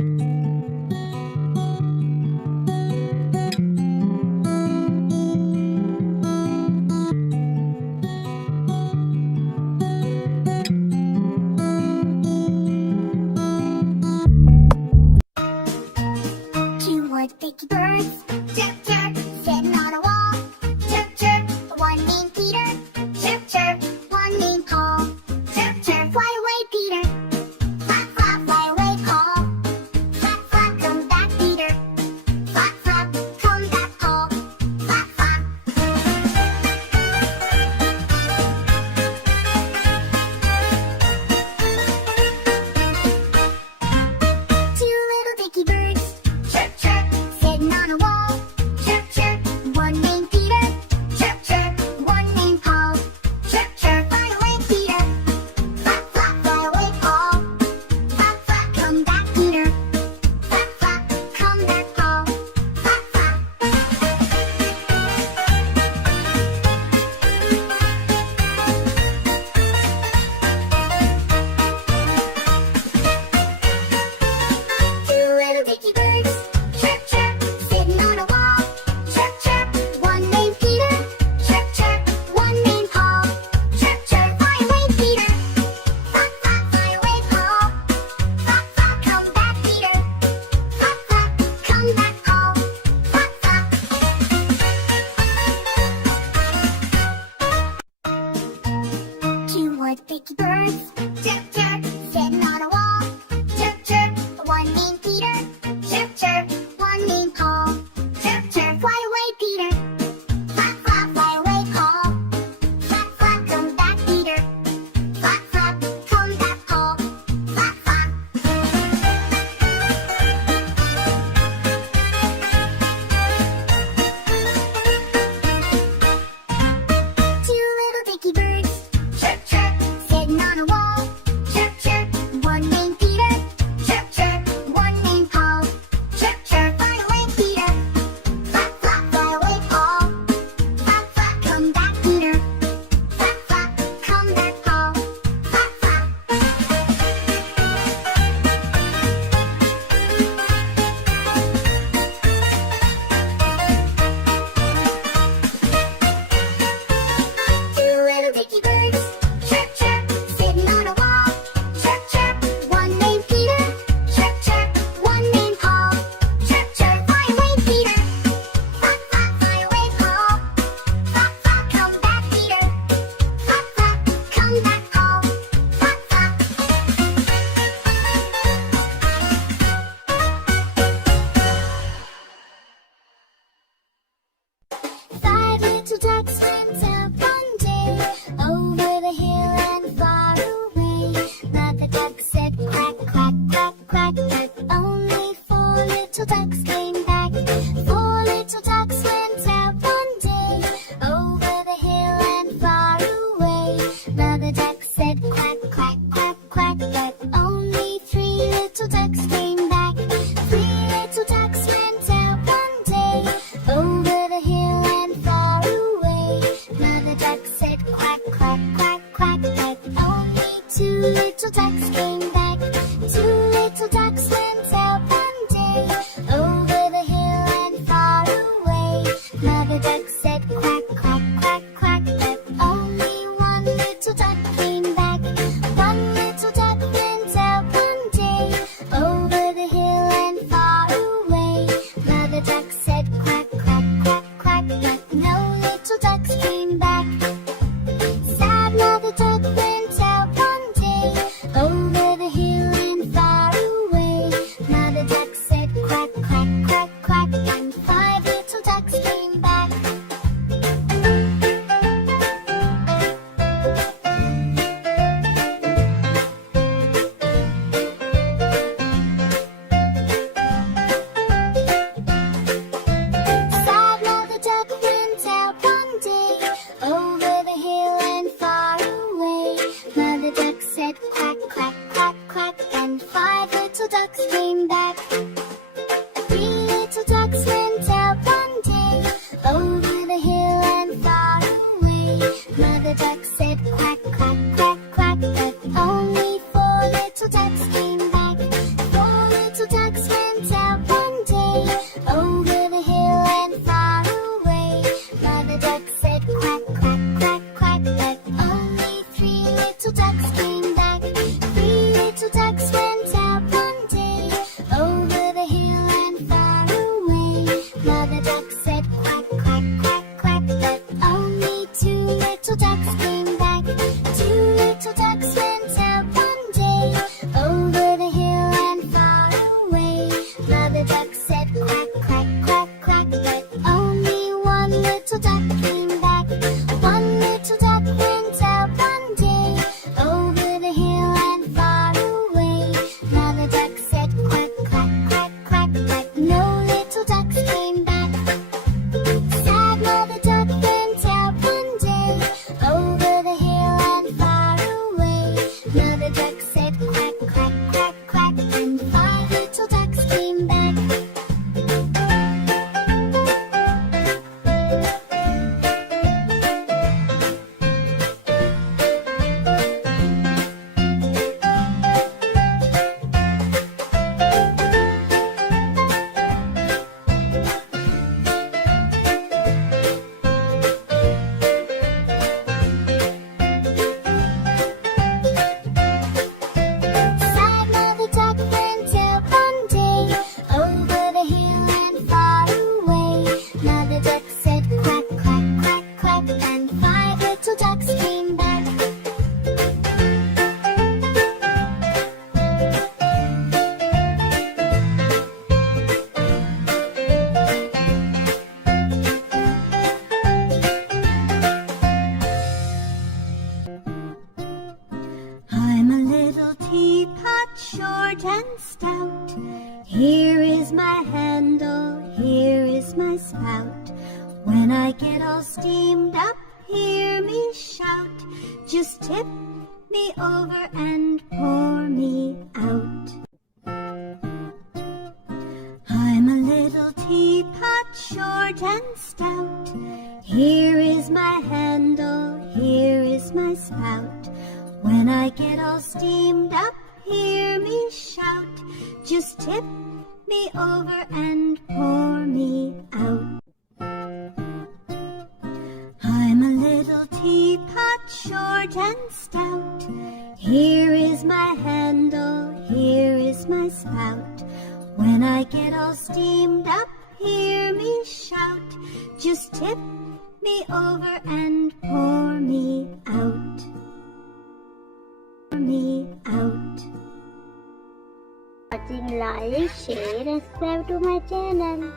Two little dicky birds, chirp chirp, sitting on a wall. Chirp chirp, one named Peter. Chirp chirp, one named Paul. Chirp chirp, fly away, Peter. Flap flap, fly away, Paul. Flap flap, come back, Peter. Flap flap, come back, Paul. Flap flap. Two little dicky birds, chirp chirp, sitting on a wall. Chirp chirp, one named Peter. Chirp chirp, one named Paul. Chirp chirp, fly away, Peter. Flap flap, fly away, Paul. Flap flap, come back, Peter. Flap flap, come back, Paul. Flap flap. Two little dicky birds, chirp chirp, sitting on a wall. Chirp chirp, one named Peter. Chirp chirp, one named Paul. Chirp chirp, fly away, Peter. Flap flap, fly away, Paul. Flap flap, come back, Peter. Flap flap, come back, Paul. Flap flap. Two little dicky birds, chirp chirp, sitting on a wall. Chirp chirp, one named Peter. Chirp chirp, one named Paul. Chirp chirp, fly away, Peter. Flap flap, fly away, Paul. Flap flap, come back, Peter. Flap flap, come back, Paul. Flap flap. Two little dicky birds, chirp chirp, sitting on a wall. Chirp chirp, one named Peter. Chirp chirp, one named Paul. Chirp chirp, fly away, Peter. Flap flap, fly away, Paul. Flap flap, come back, Peter. Flap flap, come back, Paul. Flap flap. Two little dicky birds, chirp chirp, sitting on a wall. Chirp chirp, one named Peter. Chirp chirp, one named Paul. Chirp chirp, fly away, Peter. Flap flap, fly away, Paul. Flap flap, come back, Peter. Flap flap, come back, Paul. Flap flap. Five little ducks went out one day over the hill and far away. Mother duck said quack, quack, quack, quack, but only four little ducks came back. Four little ducks went out one day over the hill and far away. Mother duck said quack, quack, quack, quack, but only three little ducks came back. Three little ducks went out one day over the hill and far away. Mother duck said quack, quack, quack, quack, but only two little ducks came back. Two little ducks went out one day over the hill and far away. Mother duck said quack, quack, quack, quack, but only one little duck came back. One little duck went out one day over the hill and far away. Mother duck said quack, quack, quack, quack, but no little ducks came back. Sad mother duck went out one day over the hill and far away. Mother duck said quack, quack, quack, quack, and five little ducks came back. Sad mother duck went out one day over the hill and far away. Mother duck said quack, quack, quack, quack, and five little ducks came back. Three little ducks went out one day over the hill and far away. Mother duck said quack, quack, quack, quack, but only four little ducks came back. Four little ducks Here is my handle, here is my spout. When I get all steamed up, hear me shout. Just tip me over and pour me out. I'm a little teapot, short and stout. Here is my handle, here is my spout. When I get all steamed up, hear me shout. Just tip me over and pour me out. I'm a little teapot, short and stout. Here is my handle, here is my spout. When I get all steamed up, hear me shout. Just tip me over and pour me out. Pour me out. Watching, like, share and subscribe to my channel.